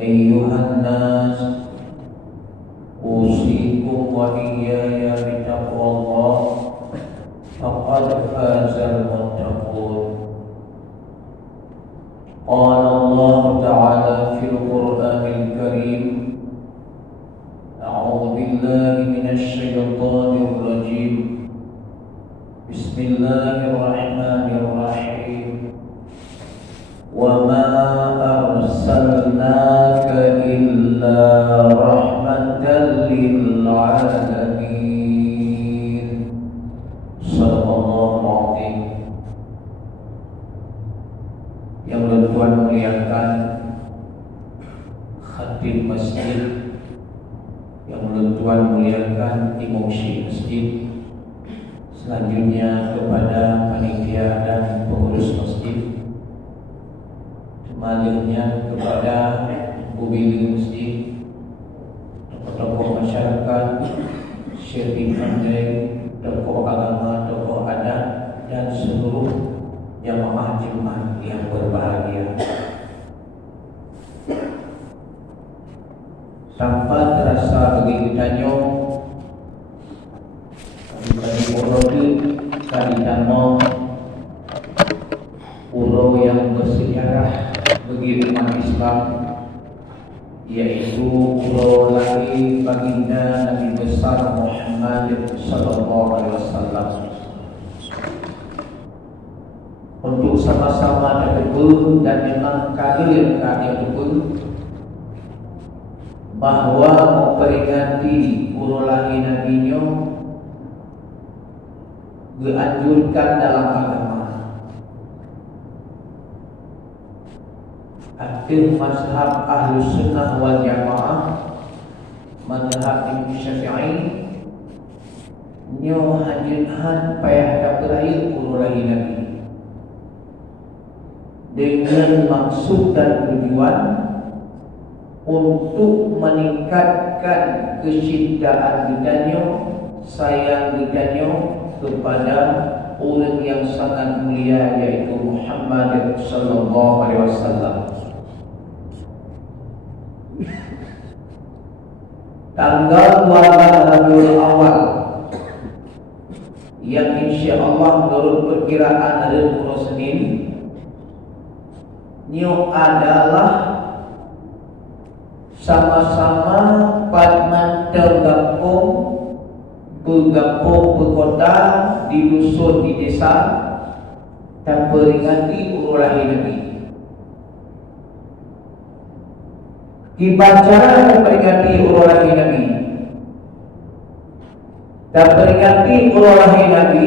أيها الناس أوصيكم وإياي بتقوى الله فقد فاز المتقون. قال الله تعالى في القرآن الكريم: أعوذ بالله من الشيطان الرجيم. بسم الله الرحمن الرحيم. وما أرسلناك إلا رحمة للعالمين. صدق الله العظيم. Yang bertuan muliakan khatib masjid, yang bertuan muliakan imam syekh masjid, selanjutnya kepada panitia dan pengurus masjid, selanjutnya kepada pembimbing masjid, tokoh-tokoh masyarakat, syekh pandai, tokoh agama, tokoh adat, dan seluruh jamaah Jumat yang berbahagia. Tanpa terasa begitu tanyo, kami urut kali tamo pulau yang bersejarah bagi umat Islam, yaitu pulau lagi baginda Nabi besar Muhammad sallallahu alaihi wasallam. Untuk sama-sama terkebun dan memang kadir terkebun bahwa memperingati pulau lagi Nabi-Nya dianjurkan dalam agama. Akhir mazhab Ahlus Sunnah wal Jamaah, mazhab Imam Syafi'i, nyo hajinhan payah daperai pulau lagi Nabi dengan maksud dan tujuan untuk meningkatkan kecintaan kita, sayang kita kepada orang yang sangat mulia, yaitu Muhammad sallallahu alaihi wasallam. Tanggal 12 Rabiul Awal yang insya-Allah menurut perkiraan hari Senin nyo adalah sama-sama padman tergabung berkota di dusun, di desa, dan peringati ulah Nabi. Dibaca dan peringati ulah Nabi, dan peringati ulah Nabi,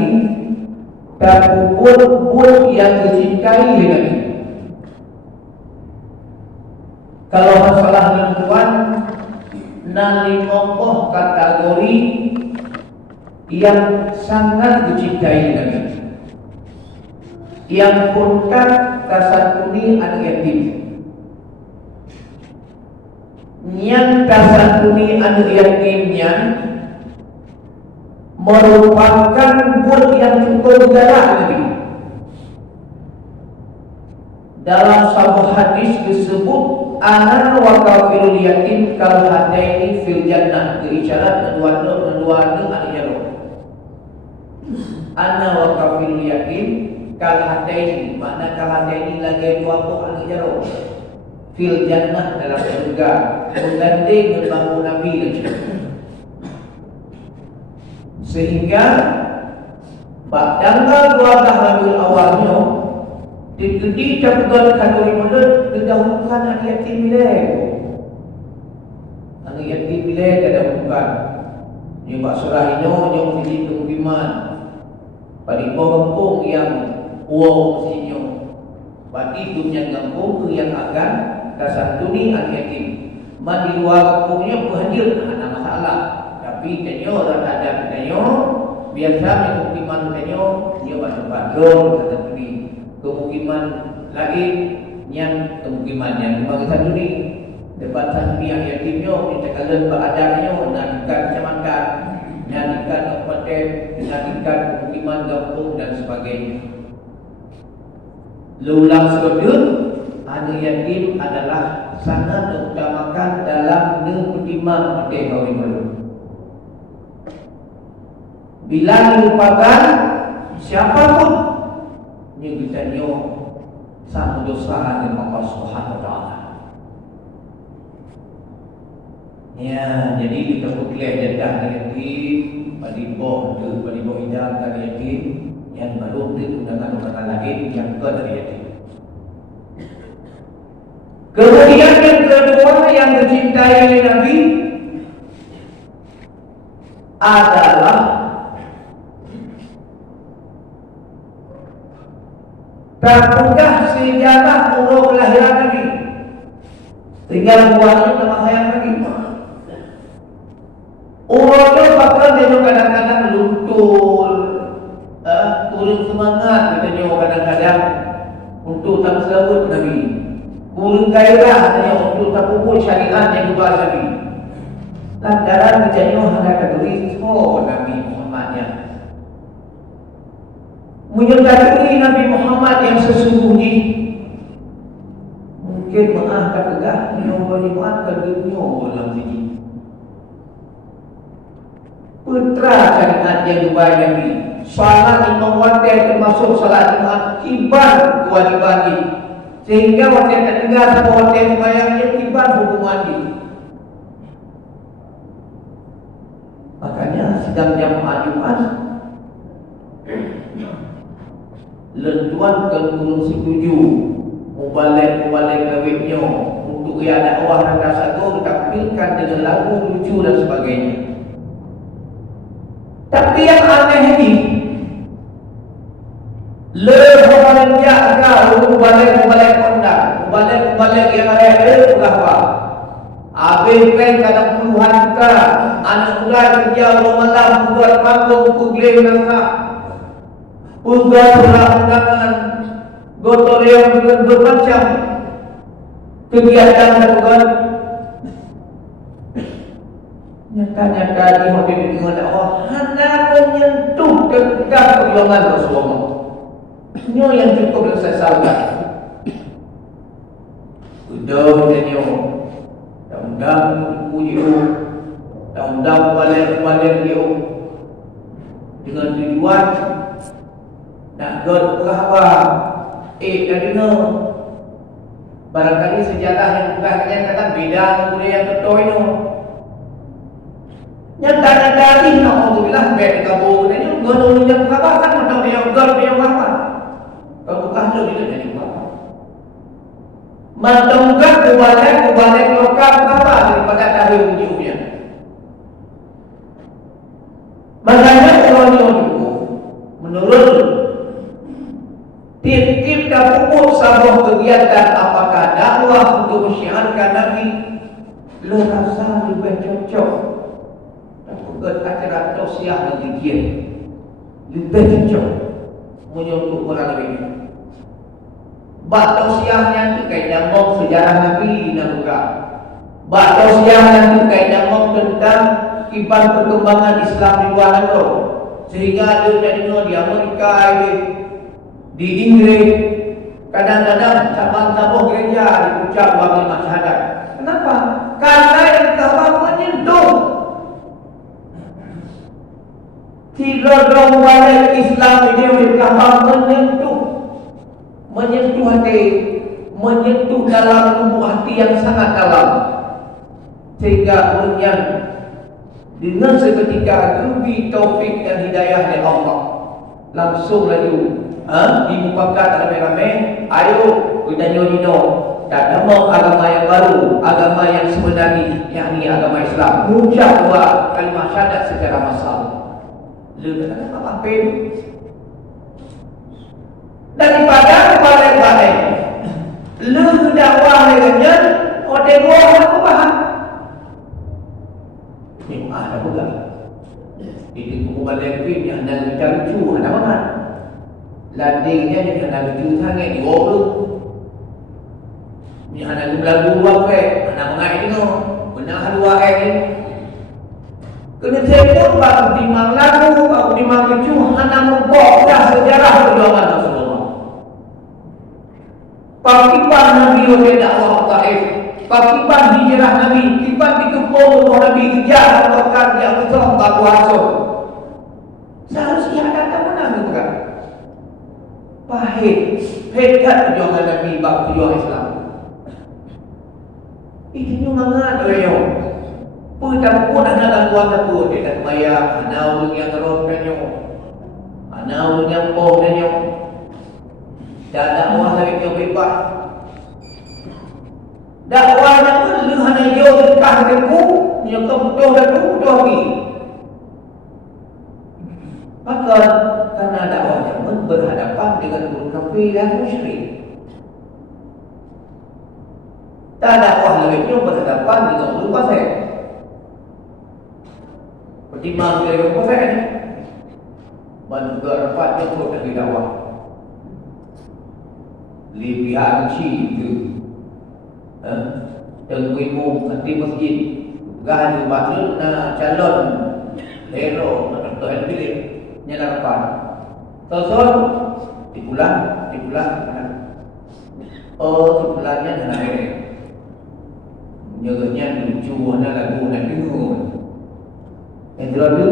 dan kumpul yang dicintai Nabi. Kalau masalah lingkungan, nalimokoh kategori yang sangat dicintai Nabi, yang punkat kasatuni anak yatim, yang kasatuni anak yatimnya merupakan buat yang cukup darah Nabi. Dalam satu hadis disebut ana wa kafirul yatim kal hadaini fil jannah, isyarat dua-dua al-jannah. Ana wa kafirul yatim kal hadaini, makna kal hadaini lagi dua buah al-jannah fil jannah, dalam surga, menggandeng membangun Nabi. Sehingga tanggal 12 Rabiul Awalnya di capukan kategori mulut didahulukan anak yatim milik. Anak yatim milik didahulukan. Ini Pak Surah ini yang di pemukiman pada kampung yang uang sinyo. Berarti dunia kampung yang akan kasantuni anak yatim. Man di luar kampungnya berhadir, ada masalah. Tapi kenyo dan ada kenyo biasa pemukiman kenyo dia bantu-bantu kasantuni. Kemukiman lagi yang kemukiman yang bangsa ini debat santri yang yatimnya ditekalan beradanya nantikan kecamatan, nantikan kabupaten, nantikan pemukiman kampung dan sebagainya. Lulang sedut anak yatim adalah sangat diutamakan dalam menerima mati kawin baru. Bila dilupakan siapapun yang kita nyok sama dosa dengan Allah Subhanahu Wa Taala. Ya, jadi kita berkelihat jadah yatim, padiboh hidang dari yatim, yang baru itu dengan orang lain yang ke dari yatim. Kemudian yang kedua yang dicintai oleh Nabi adalah terunggah sejarah umur kelahiran Nabi. Tinggal buahnya nama hayang Nabi. Umurnya bahkan dia kadang-kadang luntur, turun semangat katanya kadang-kadang untuk tak sebut Nabi. Kurang gairah katanya untuk tak pupuk syariat yang dibahas Nabi. Lantaran katanya hanya kategori Nabi Muhammadnya. Menyebutkan Nabi Muhammad yang sesungguhnya mungkin maafkan tegak yang boleh maafkan dunia dalam sini. Putra syariat yang dibayar Nabi. Salat imam waktu termasuk salat Jumat kibar kewajiban ini. Sehingga waktu yang terdengar semua waktu yang dibayarnya kibar hukuman ini. Makanya sidang jamaah Jumat lentuan ke kurung setuju mubalik kawinnya untuk ia dakwah dan rasaku ditampilkan dengan lagu lucu dan sebagainya. Tapi yang aneh ini lebih jaga mubalik kondang mubalik yang ada berapa habis pen kadang puluhan juta anak muda kerja malam buat panggung kugling nangka udah perundangan gotong yang bermacam kegiatan lakukan nyata-nyata di mobil itu ada hendak menyentuh ketika perjuangan Rasulullah. Ini yang cukup saya sabar. Udah dia undang puji undang balik dia dengan tujuan nak god berapa tadi no barangkali sejarah yang bukannya kata beda dengan yang betul itu nyata-nyata ini alhamdulillah baik kabur ini god yang berapa kan macam yang god yang berapa kalau bukan tu bila jadi berapa mantungkan kubalik lokal berapa daripada tahun ujungnya. Makanya orang yang menurut tip-tip dan pupuk sebuah kegiatan apakah dakwah untuk mensyiarkan Nabi le rasa lebih cocok untuk acara tausiah dengan dia lebih cocok menyuruh orang lain. Bak tausiahnya tu kaitan mong sejarah Nabi dan juga bak tausiahnya tu kaitan mong tentang kipan perkembangan Islam di luar negara sehingga ada jadi di Amerika di Inggris kadang-kadang cabang-cabang gereja diucap kalimat syahadat. Kenapa? Karena yang pertama menyentuh tidak balik Islam ini pertama menyentuh hati, menyentuh dalam lubuk hati yang sangat dalam sehingga orang yang dengan seketika diberi taufik dan hidayah oleh Allah langsung laju dimukakan ramai-ramai, ayo kita nyodino dan nama agama yang baru, agama yang sebenarnya yakni agama Islam mengucap dua kalimah syahadat secara massal. Lebih apa itu? Daripada balik-balik lu dakwah dengannya orang dua aku faham ni ada juga itu aku balik pin yang ada lucu ada mana landingnya ni ada lucu sangat di orang ni ada lagu dua ke mana mengai itu benar dua ni kena telepon baru dimang lagu baru dimang lucu hanya membokah sejarah perjuangan Rasulullah. Pakipan Nabi oleh dakwah Taif, pakipan hijrah Nabi, pakipan dikepung oleh Nabi kejar atau dia betul batu asal. Seharusnya datang menang itu kan. Pahit, hebat perjuangan Nabi bab perjuangan Islam. Itu nyomangan doyo. Pun pun ada gangguan satu dekat maya, ana ulun yang terus kanyo. Ana ulun yang poh kanyo. Dakwah lagi yang bebas. Dakwahnya pun lehana jauh dekat deku, yang kebutuh deku lagi. Maka karena dakwahnya pun berhadapan dengan guru kafir dan musyrik. Dan dakwah lebihnya berhadapan dengan guru kafir. Pertimbangan dari guru kafir ni, juga rapat untuk dari dakwah. Lihat itu, terima nanti masjid, gahani batul na calon hero atau pilih nyalakan. Terus dipulang. Dipulangnya dengan ini. Nyaganya lucu, nak lagu nak dengar. Yang terakhir,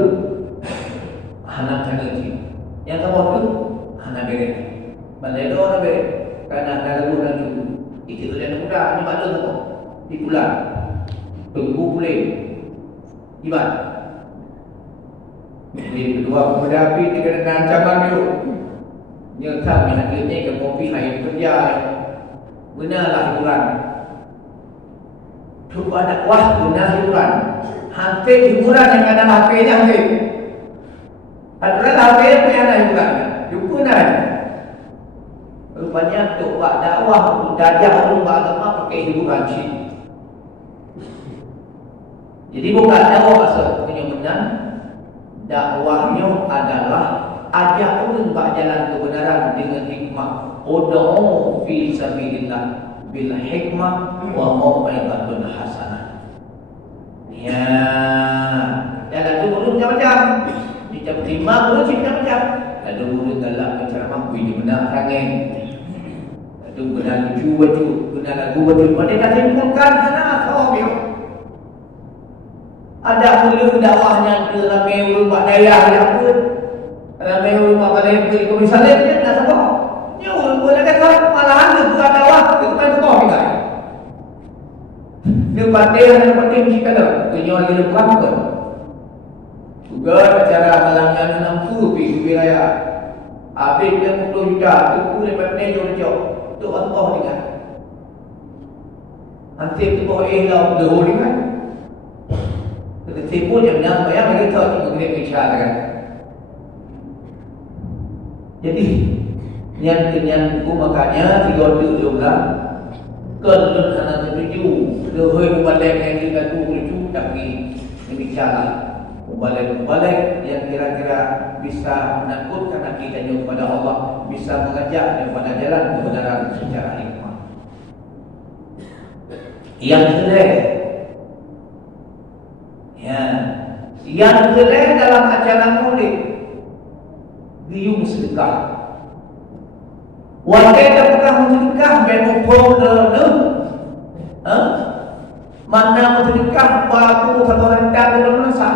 anak canggih. Yang keempat, anak beri. Baledo anak beri. Karena lagu nak lucu. Itu dia muda, ni maklum tu. Dipulang. Tunggu boleh. Ibat. Jadi kedua pemuda api dia kena ancaman dia. Nyata minatnya ke kopi hari kerja. Benarlah hiburan. Cuba dakwah benar hiburan. Hampir hiburan yang ada HP-nya hampir. Ada HP punya ada hiburan. Dukungan. Rupanya untuk buat dakwah, untuk dajah rumah agama pakai hiburan sih. Jadi bukan dakwah asal punya benar. Dakwahnya adalah ajak orang ke jalan kebenaran dengan hikmah. Ud'u fi sabilillah bil hikmah wa mau'izatun hasanah. Ya, jalan tu belum macam-macam. Kita terima belum macam-macam. Ada murid galak berceramah punya benar sangat. Ada benar lucu, benar lagu betul. Mereka simpulkan anak kau dia. Ada mula dakwahnya ke ramai rumah daerah yang pun ramai rumah balai beri komisaris dia nak apa? Dia boleh kata malahan dia buat dakwah itu kan semua kita. Dia pandai mesti kata punya orang yang berapa. Juga acara halangan 60 di wilayah. Habis dia 10 juta, tu boleh pandai jauh-jauh. Tu Allah dengan. Nanti tu boleh dah dahulu kan. Tipu yang nak bayar bagi tahu cikgu boleh bicara kan. Jadi yang ku makanya tiga tu dia bilang kalau anak tertuju dia balik yang kita tu lucu tapi bicara balik yang kira-kira bisa menakutkan hati kita kepada Allah, bisa mengajak kepada jalan kebenaran secara hikmah. Yang jelek yang jelek dalam acara maulid biung sedekah. Wakai dapatkan sedekah mengumpul dulu. Mana sedekah baku satu rendah dalam masa.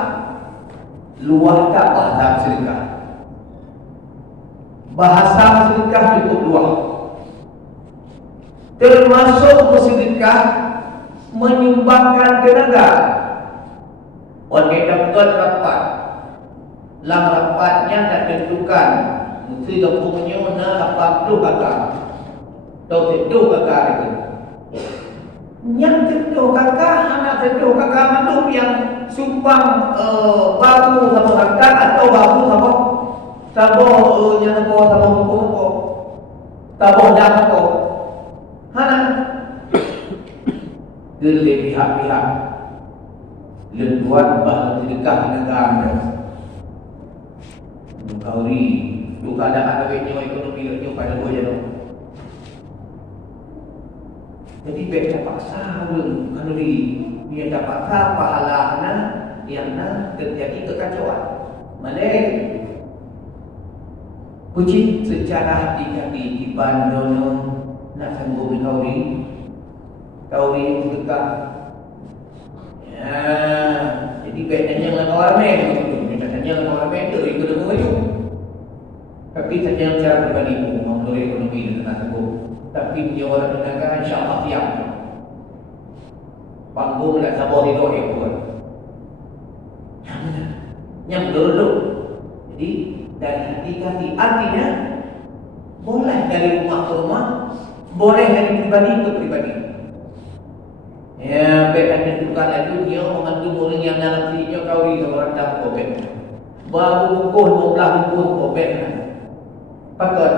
Luah tak bahasa sedekah. Bahasa sedekah cukup luas. Termasuk sedekah menyumbangkan tenaga. Orang kita betul rapat. Dalam rapatnya tak tentukan. Mesti dia punya mana 80 kakak. Atau 70 kakak itu. Yang 70 kakak, anak 70 kakak mandum yang sumbang babu sama rakat atau babu sama sabah yang sama buku-buku. Sabah dah apa. Hana. Gelap pihak-pihak. Lentuan bahan sedekah negara. Kauri, tu keadaan duitnya ekonomi dia pada dua je tu. Jadi beda paksa pun kauri, dia dapat paksa pahala anak yang nak terjadi kekacauan. Malay Kucing secara hati-hati di Bandono nak sanggup kauri. Kauri yang sedekah. Ya, jadi bedanya dengan orang lain. Bedanya dengan orang lain tu ikut dengan itu. Tapi saja cara pribadi mengenai ekonomi dan tak sanggup. Tapi punya orang tenaga insya-Allah siap. Panggung nak sabar hidup dia buat. Yang dulu. Jadi dari hati ke hati. Artinya boleh dari rumah ke rumah, boleh dari pribadi ke pribadi. Ya, baik tentukan itu dia mengandung orang yang dalam dirinya kawi orang tak COVID. Baru pukul 12 pukul COVID. Pakat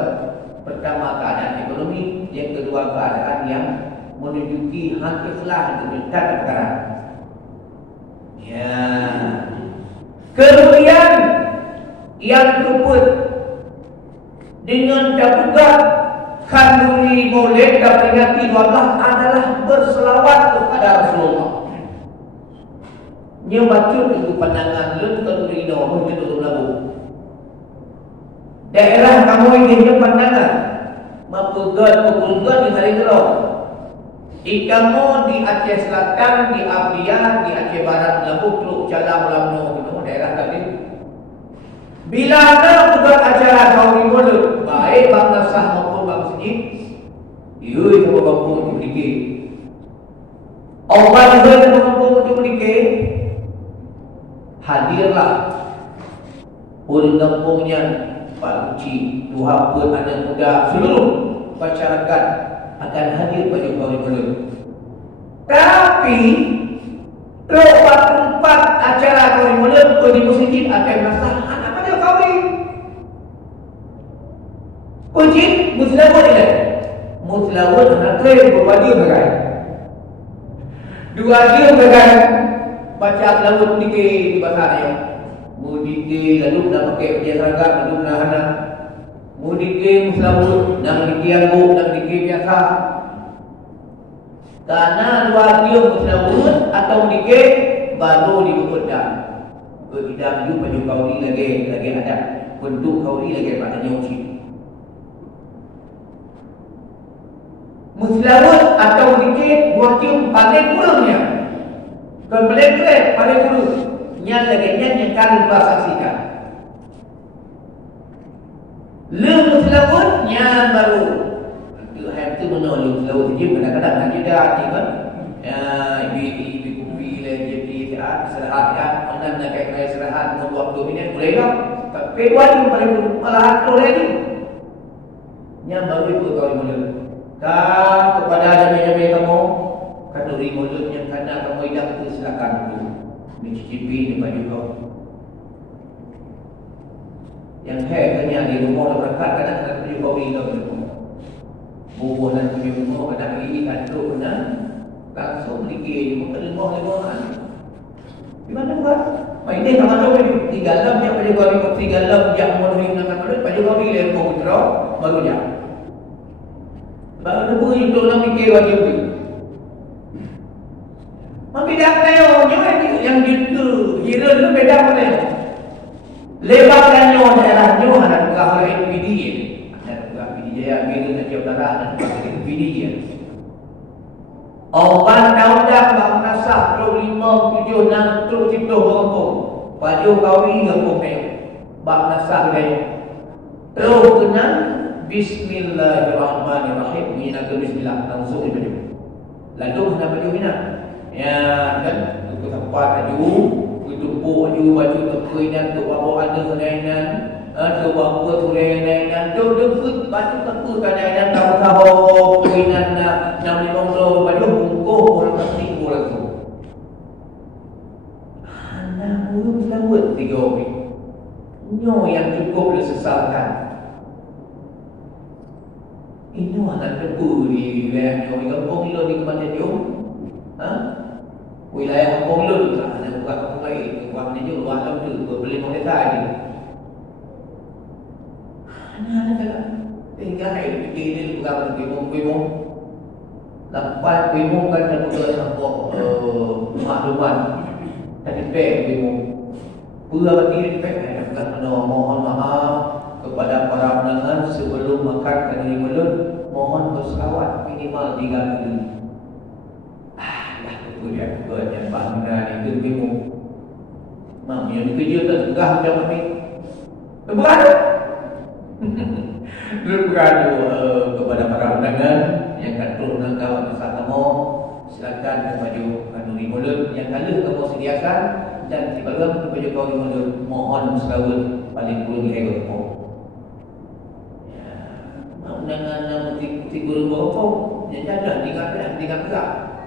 pertama keadaan ekonomi, yang kedua keadaan yang menunjuki hak ikhlas untuk minta perkara. Ya. Kemudian yang berikut dengan terbuka kandungi maulid dan peringati Allah adalah berselawat kepada Rasulullah. Nya baca itu pandangan lu kandungi no untuk lagu. Daerah kamu ingin pandangan mapugat di hari gelap. Ikamu di Aceh Selatan, di Abdiah, di Aceh Barat, Labu, Teluk Calang, Lamno, itu daerah tadi. Bila ada buat acara kaum mulut, baik bang nasah maupun bang masjid, itu mampu untuk memiliki. Allah juga mampu untuk memiliki. Hadirlah orang kampungnya Pak Uci, Tuhan pun anak muda, seluruh masyarakat akan hadir pada kaum mulut. Tapi tempat acara kaum mulut di masjid akan nasah anak pada kaum. Kunci muslawat ini. Muslawat anak train dua dia bagai. Dua dia bagai baca selawat dikit di bahasa mudike lalu nak pakai baju seragam lalu nak anak mudike muslawat nak dikiago nak dikit biasa. Karena dua dia muslawat atau dikit baru dibukukan. Kita dulu baju kauli lagi ada bentuk kauli lagi pada nyuci. Muslawat atau dikit buat cium paling kurangnya. Kembali paling kurang. Yang laginya yang kalian saksikan. Muslawatnya baru. Itu menolak muslawat ini kadang-kadang nak juga kan. Ibu kopi jadi istirahat mana nak kaya istirahat waktu 2 minit boleh tak? Tapi wajib paling malah tu lagi. Yang baru itu kau mula. Kepada jamin-jamin kamu kanduri mulut yang kena kamu hidup itu silakan dulu mencicipi di baju kau. Yang kena di rumah dan berangkat kadang kena pergi kau beri kau dulu. Bubuh dan pergi rumah kadang ini kandung kena langsung pergi di rumah-rumah. Di mana buat? Ini sama tu di dalam yang baju kau di dalam yang memenuhi dengan mulut baju kau beri rumah putra baru dia. Baru tu itu nak fikir wajib ni. Membeda tayo yang gitu, hira tu beda mana? Lebarkannya daerahnya ada pegawai NPD ni. Ada pegawai NPD ya, bila nak jauh darah ada pegawai NPD ya. Orang tahu dah bang nasah 25, 7, 6, 7 berkampung. Baju kawi kampung ni. Bang nasah ni. Terus kena Bismillahirrahmanirrahim. Mina ke bismillah langsung di baju. Lalu kena baju mina. Ya kan, ke tempat baju, tumpuk baju kekainan tu bawa ada kenainan, tu bawa kenainan, tu deket baju apa kenainan tahu kenainan nak 50 baju bungkuh orang pasti orang tu. Anak belum selamat 3 orang. Nyo yang cukup disesalkan. Ini anak tepu di wilayah Nyo, di kampung Ilo di Kematian Nyo. Wilayah kampung Ilo tu lah, ada bukan kampung lain. Kampung Nyo luar dalam tu, berbeli moneta ni. Anak-anak cakap, tinggal hari fikir ni bukan bimong-bimong. Lepas bimong kan ada buka sampuk maklumat. Dan dipek bimong. Pura berdiri dipek, ada bukan mohon maaf kepada para pendengar sebelum makan kandungi mulut mohon berselawat minimal 3 kali. Dah tu dia yang bangunan itu bingung. Mam yang kerja tegah macam kami. Beradu. Beradu kepada para undangan yang akan turun kawan bersama. Silakan kepada Kanuri Mulut yang kala kamu sediakan dan sebelum kepada Kanuri Mulut mohon selawat paling kurang di kamu. Undangan putih guru berapa yang jadah tinggal gerak.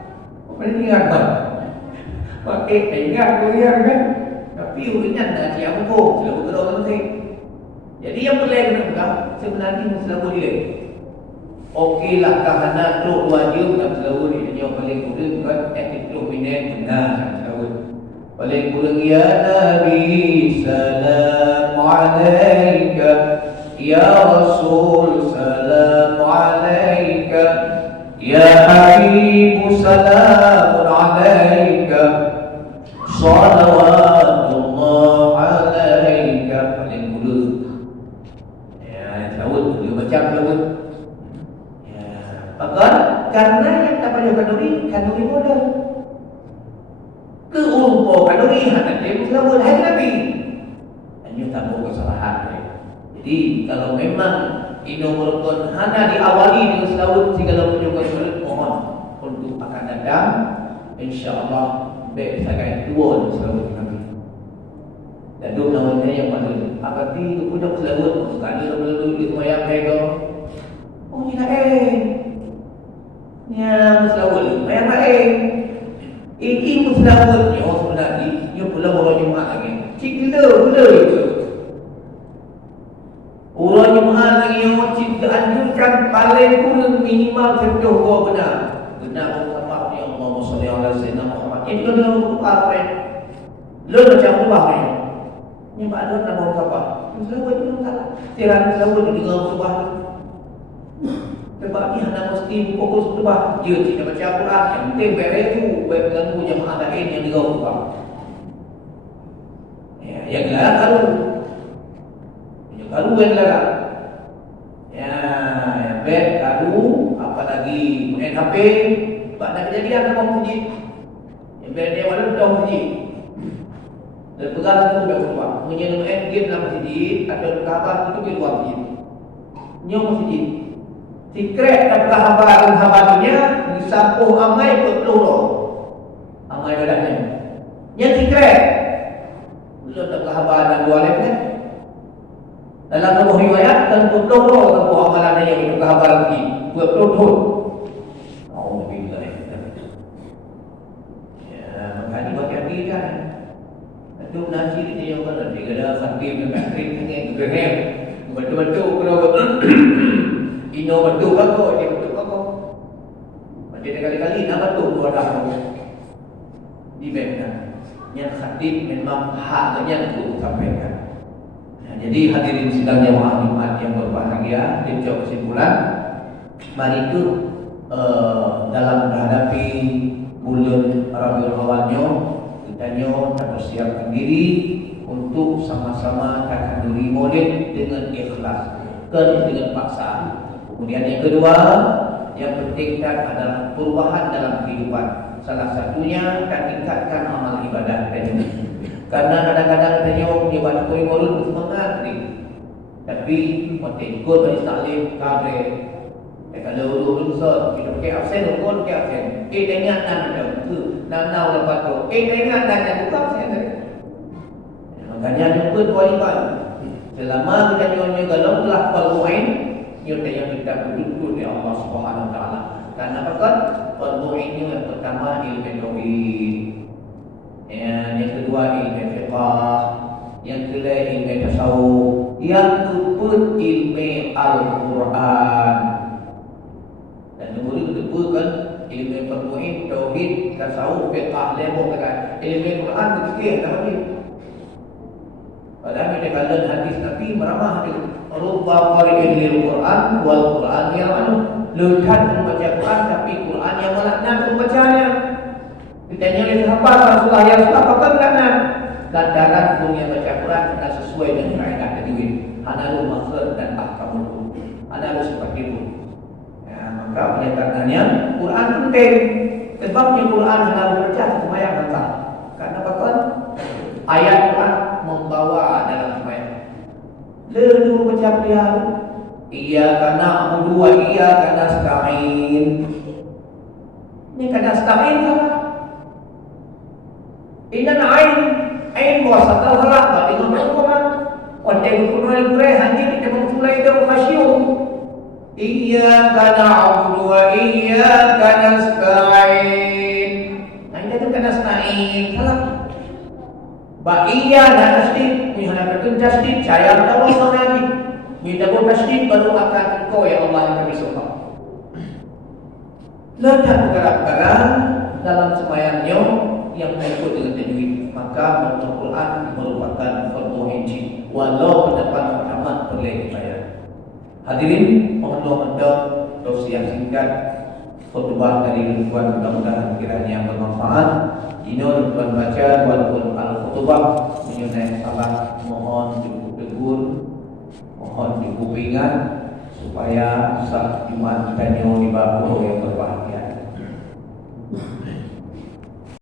Apa ni ingat kan? Pakai ingat Korea kan? Tapi urusan dah siap hukum, selalu gerak penting. Jadi yang boleh kita sebenarnya selalu dia. Okeylah kahana tu wajib dan selalu dia yang paling kurang kan attitude minat benar selalu. Paling kurang ya Nabi salam alaika ya Rasul salam alaika ya Habib salam alaika salawatullah alaika. Paling kurang ya selalu dia macam selalu. Maka karena yang tak pada kanuri modal keumpul kanuri hanya dia selawat hari Nabi hanya tak mau kesalahan. Jadi kalau memang inomorkan hanya diawali dengan selawat segala penyukai surat mohon untuk akan datang insyaAllah baik saya dua selawat Nabi dan dua namanya yang pada apati itu punya selawat sekali lalu di semayang mereka kita ya muslawul yang lain ini muslawul ni sebenarnya dia pula orang Jumaat lagi cik gila itu orang Jumaat lagi yang cik dianjurkan paling kurang minimal sentuh dua benar apa ya Allah salli ala sayyidina Muhammad itu adalah apa lo macam ubah ni ni ada nama apa muslawul itu salah tiran muslawul dengan ubah sebab ni hanya mesti fokus sebab dia tidak baca Al-Quran yang penting beres tu berganggu jemaah lain yang digabung. Ya, yang larang karu yang larang. Ya, yang bed karu apalagi main HP banyak kejadian dalam masjid. Yang bed dia malu dalam masjid. Dan pegang tu berubah. Menjadi main game dalam masjid atau kabar itu di luar masjid. Nyom masjid. Secret daripada habarannya disapuh amai berpeluruh amai badannya yang secret belum daripada habaran dua lain kan dalam sebuah riwayat dan berpeluruh sebuah amalan yang itu habaran lagi berpeluruh Alhamdulillah ya makanya hati-hati kan itu nasi dia yang mana dia ada sakit dengan dengan betul-betul kalau Ino betul bagus, dia betul bagus. Macam kali-kali nak betul dua dah. Di mana yang khatib memang haknya untuk sampaikan. Jadi hadirin sidang jemaah Jumat yang berbahagia, dijawab kesimpulan. Mari itu dalam menghadapi bulan Rabiul Awalnya, kita mempersiapkan diri untuk sama-sama takanduri Maulid dengan ikhlas, dengan paksaan. Kemudian yang kedua, yang penting adalah perubahan dalam kehidupan. Salah satunya akan tingkatkan amal ibadah tadi. Karena kadang-kadang tanya ibadah koi mulut semangat ni. Tapi penting ikut bagi taklim kabre. Kalau urus kita pakai absen, urus pakai absen. Dengan anda tu, nanau lepas tu. Dengan anda bukan absen tadi. Makanya jemput kewajiban. Selama kita nyonya kalau telah berdoain, nyonya yang kita duduk di Allah Subhanahu Wa Taala. Karena apa? Berdoain yang pertama ilmu tauhid, yang kedua ilmu fiqh, yang ketiga ilmu tasawuf, yang keempat ilmu Al-Quran. Dan nomor kedua kan ilmu berdoain tauhid, tasawuf, fiqh, ilmu kan ilmu Quran ketiga apa ni? Padahal kita kata hadis Nabi meramah rubba qari'in lil Quran wal Quran yang lekat membaca Quran tapi Quran yang melaknat pembacanya. Kita nyari sahabat Rasulullah yang suka apa melaknat. Lantaran dunia baca Quran tidak sesuai dengan kaedah tajwid. Analul makhraj dan ahkamul. Analul seperti itu. Maka oleh karenanya Quran penting. Sebabnya Quran harus baca sembahyang datang. Karena apa tuan? Ayat Quran membawa dalam sembahyang. Lalu baca dia. Iyyaka na'budu wa iyyaka nasta'in. Ini kena nasta'in kan? Inna ain wasata halak berarti ngomong Wadai kurang kurang hanya kita memulai dari khasyum. Iyyaka na'budu wa iyyaka nasta'in. Nah ini tu kan nasta'in salah. Ba iya dan tasdid, mihana betul tasdid saya Allah lagi. Bila pun tasdid baru akan engkau ya Allah yang kami suka. Letak perkara-perkara dalam sembahyangnya yang mengikut dengan tajwid, maka membaca Quran merupakan fardu ain walau pendapat Muhammad boleh dibayar. Hadirin, mohon doa untuk dosi yang singkat khutbah dari Tuan, mudah-mudahan kiranya bermanfaat. Ini Tuan baca walaupun al-khutbah mengenai salah, mohon ditegur, mohon dikupingan supaya saat Jumat kita yang dibawa yang berbahagia.